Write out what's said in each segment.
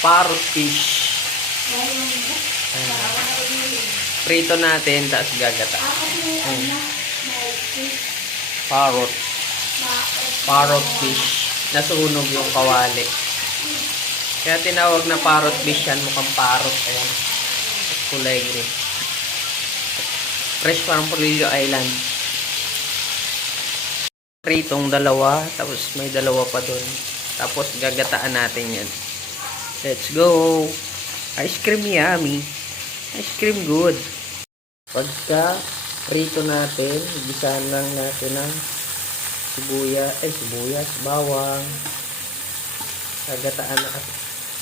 parrot fish. Prito natin, tapos gagata. Parrot. Parrot fish. Nasunog yung kawali. Kaya tinawag na parrot fish yan. Mukhang parrot. Ayan. Kulay green. Fresh from Polillo Island. Pritong dalawa. Tapos may dalawa pa dun. Tapos gagataan natin yan. Let's go! Ice cream yummy. Ice cream good. Pagka prito natin, gisahan lang natin ng sibuyas, bawang.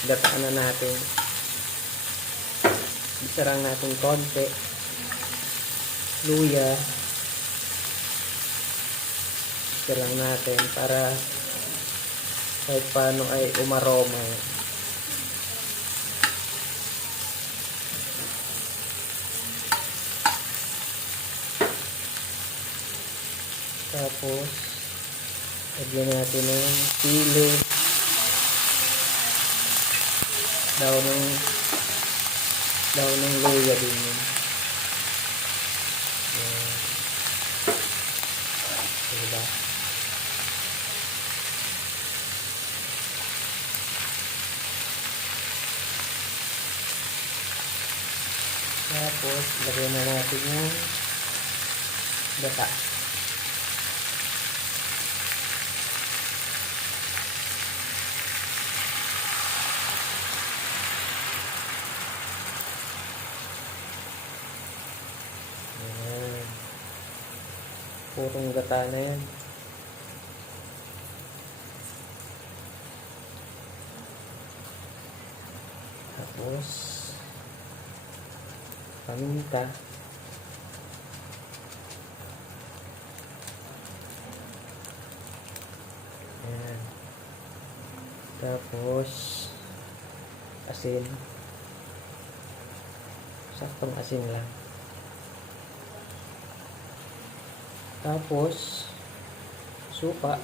Gataan na natin. Gisarang natin konti. Luya. Gisarang natin para kahit paano ay umaroma. Tapos, lagyan natin ng sili. Daw ng luya din yun. Diba? Tapos, lagyan na natin yung gata. Purong gata na yan. Tapos paminta. Ayan. Tapos asin. Saktong asin lang. Tapos suka.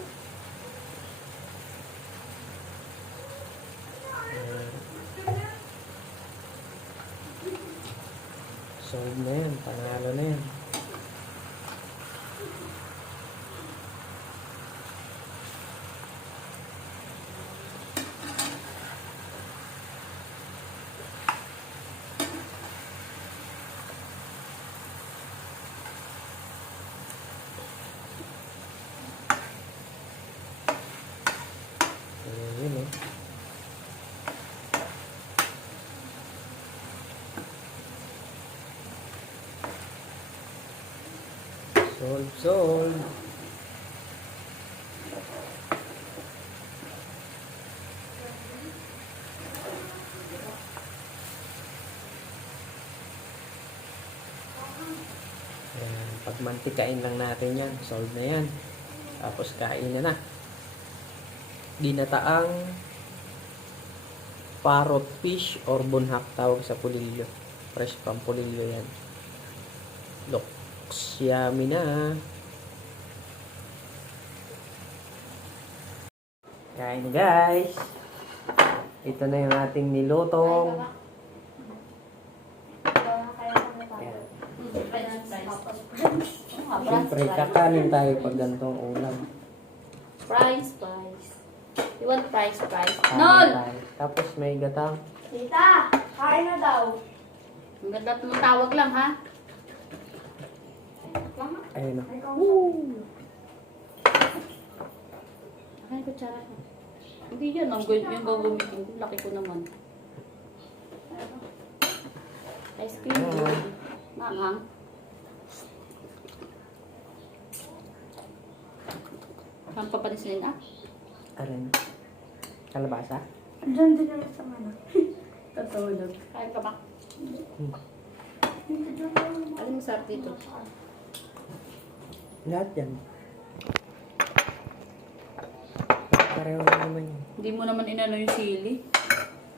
Solve na yan. Panalo na yan. Yun eh. Solve. Ayan, pagmantikain lang natin yan. Solve na yan. Tapos kain na. Ginataang parrot fish or bunhak tawag sa Polillo. Fresh from Polillo yan. Looks yummy na. Kain guys. Ito na yung ating nilutong. Ayan. Siyempre, kakanin tayo pag ganitong ulam. Fries. You want fries? Kain No! tayo. Tapos may gatang. Tita, kain na daw. Ang ganda mong tawag lang, ha? Ayun o. Ay, kutsara ko. Hindi yan. Yung gagamitin ko. Laki ko naman. Ice cream. Manghang. Ang papanisin ah? Ayan. Kalabasa? Diyan din naman sa mana. Totoo doon. Kain ka ba? Alam mo sarap dito? Lahat yan. Pareho lang naman yun. Hindi mo naman inano yung sili.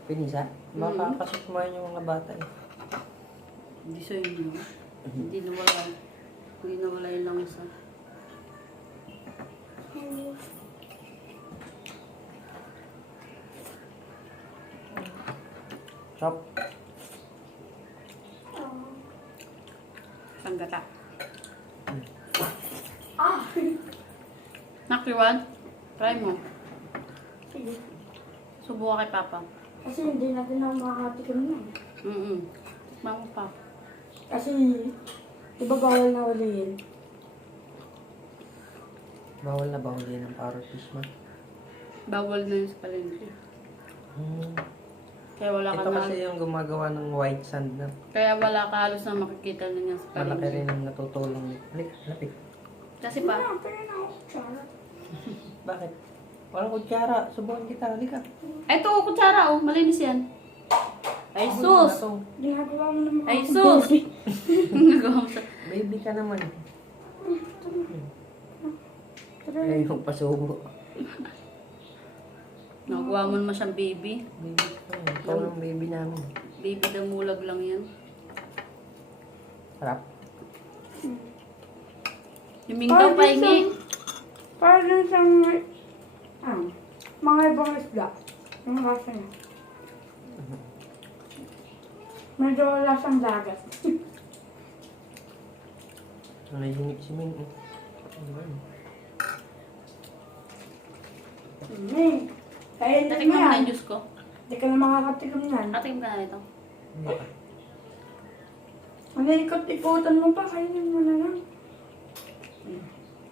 Pinisa? Baka kasukmayan yung mga bata eh. Hindi sa'yo yun. Hindi nawala yung langsa. Sarap. Sanggata. Ah! Nakiwan? Try mo. Sige. Subukan kay Papa. Kasi hindi natin ako makakatikim na. Mamo pa. Kasi, di ba bawal na ulihin? Bawal na bawal yan ang parrot fish man. Bawal na yun sa palengke. Kaya wala ka Ito na. kasi yung gumagawa ng white sand na. Kaya wala ka halos na makikita na niya sa Malaki palengke. rin ang natutulong nito. Halika, lapit. Kasi pa, Wala, pero na ako kutsara. Bakit? Walang kutsara. Subukan kita. Halika. ito, kutsara oh. Malinis yan. Ay sus! Ginagawa mo naman Ay, ako, sus! baby. Nagawa mo sa... Baby ka naman. Tara. Ay, yung pasubo. Nagawa mo naman siyang baby. Baby ka. Ikaw ang baby namin. Baby damulag lang yan. Sarap. Yung minggaw pahingi. Parang siyang, mga ibang isda. Yung lasa niya. Medyo lasang dagat. Nahihingit si Ming. Kainin Dating mo mo na yan. yung juice ko. Hindi ka na makakatikim yan. Ating ka na ito. Bakit? Ano ikot-ikutan mo pa, kainin mo na lang.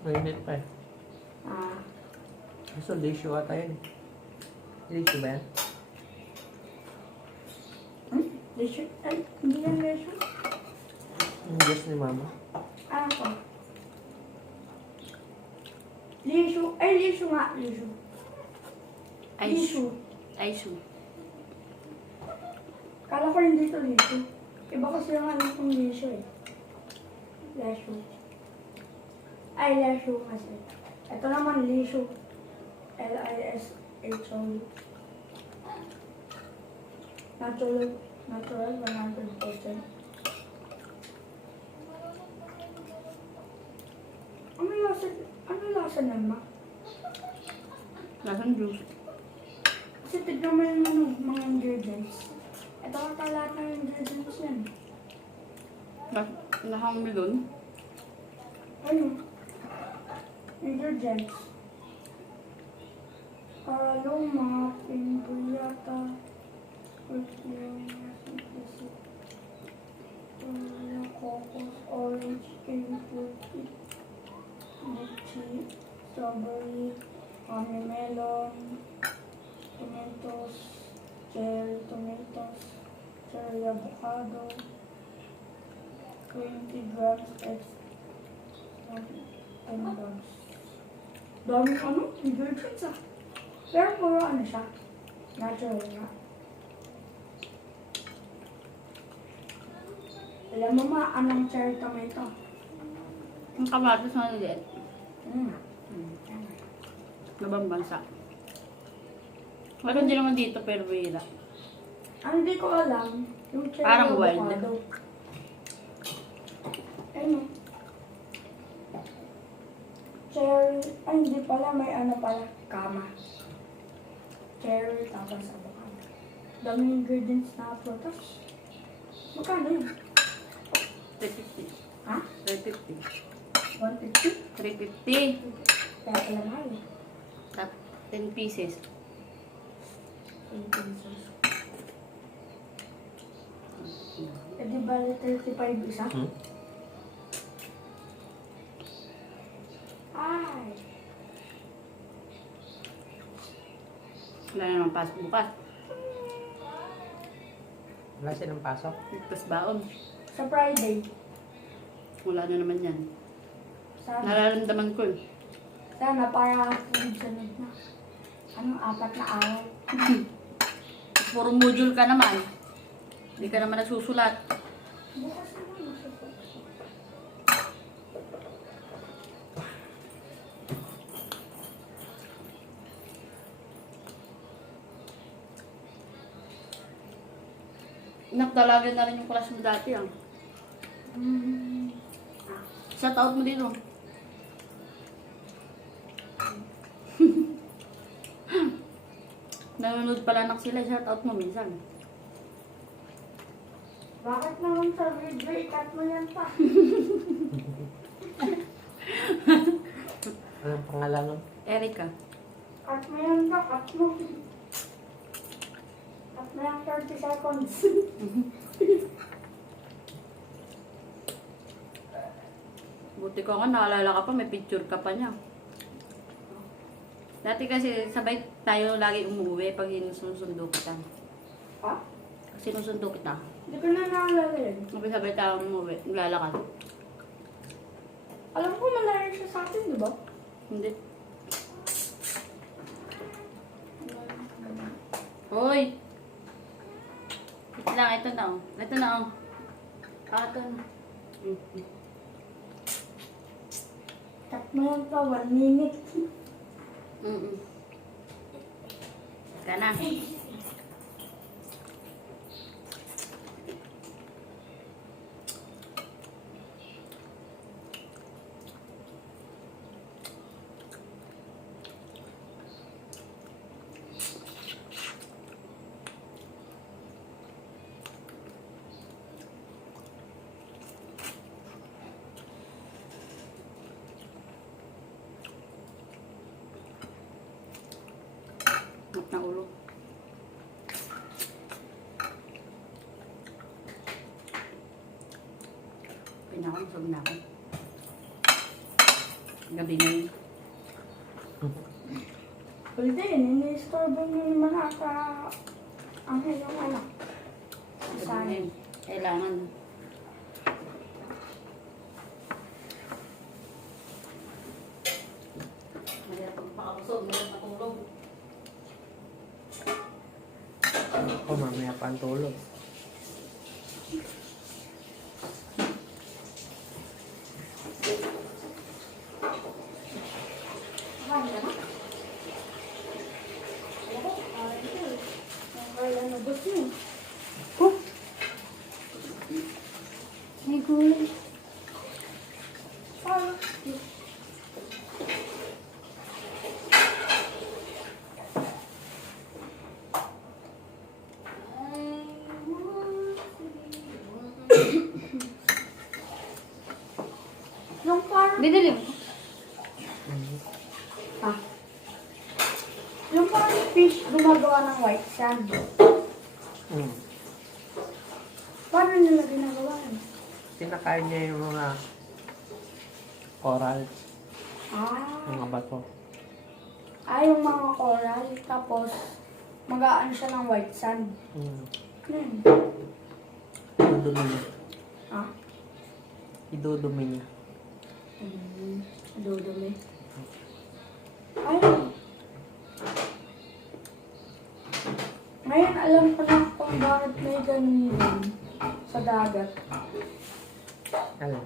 Mainit pa eh. Ah, Gusto, lisyo ata yun. Lisyo ba yan? lesyo. Ay, hindi yan lesyo. Yung guess ni Mama. Ano ko? Lesyo. Ay, lesyo nga. Lesyo. Aishu. Aishu. Kala ko hindi ito lesyo. Iba kasi yung ano itong lesyo eh. Lesyo. Ay, lesyo kasi. Ito naman lesyo. L-I-S-H-O. Natural 100%. Ano lasa niyan, ma? Lasang juice. Kasi tignan mo yung mga ingredients. Ito ata lahat ng ingredients yan. Lasang melon. Ano? Ingredients. Aroma, pimpuyata, cocos, orange, fruity, lychee, strawberry, honey melon, tomatoes, cherry avocado, 20 grams extra, 10 grams. Daming ingredients ah. Pero puro siya, natural nga. Alam mo ma, anong cherry tomato? Ang kamatis na liit. Mm. Nabang bansa. Meron din naman dito pero bihira. Ang hindi ko alam, yung cherry Parang wild. avocado. Ayun. Cherry, ay hindi pala, may pala, kama. Cherry, tapos avocado. Daming ingredients na prutas. Magkano yun? 350. Ha? 350. 150? 350. Kaya pala mahal eh. Tap 10 pieces. 10 pesos. Eh di ba 35 isa? Ay! Wala na naman pasok bukas. Wala silang pasok. Ligtas baon. Sa Friday. Wala na naman yan. Sana. Nararamdaman ko eh. Sana para sunod na. Anong 4 na araw? Puro module ka naman. Hindi ka naman nagsusulat. Bukas naman masusunod. Nakdalagan na rin yung class mo dati ah. Shout out mo dito. Nanonood pala anak sila, shout out mo minsan. Bakit naman sa video, ikat mo yan pa? Anong pangalan nun? Erica. Cut mo yan pa, cut mo. Cut mo yan 30 seconds. Buti ko nga naalala ka pa, may picture ka pa niya. Dati kasi sabay tayo lagi umuwi pag sinusundo kita. Ha? Sinusundo kita. Hindi ko na naalala yun. Sabay tayo umuwi, naglalakad. Alam ko malayo siya sa atin, di ba? Hindi. Hoy! Ito lang, ito na oh. Ito na oh. Ito na. Cut mo yan pa, 1 minute. Ka na. Mat na ulo. Pinakonsog na ako. Gabi na yun. Pwede, ini-istorbo mo naman ata ang inyong anak. Gabi na yun. Kailangan. Mahirap pagpakabusog, mahirap matulog. Ako, mamaya pa ang tulog. Kain ka na? Oo, kain ko eh. Ang kaya na gusto mo. Oh! May gulay. Paano? Yung parang... Binili mo? Ah. Yung parang fish gumagawa ng white sand. Paano nila ginagawa yun? Kinakain niya yung mga coral, Ah. mga bato. Yung mga coral. Tapos, mag-aan siya ng white sand. Idudumi niya. Ah? Idudumi niya. Dudumi. Ay. Ngayon alam ko na kung bakit may ganun din sa dagat. Alam.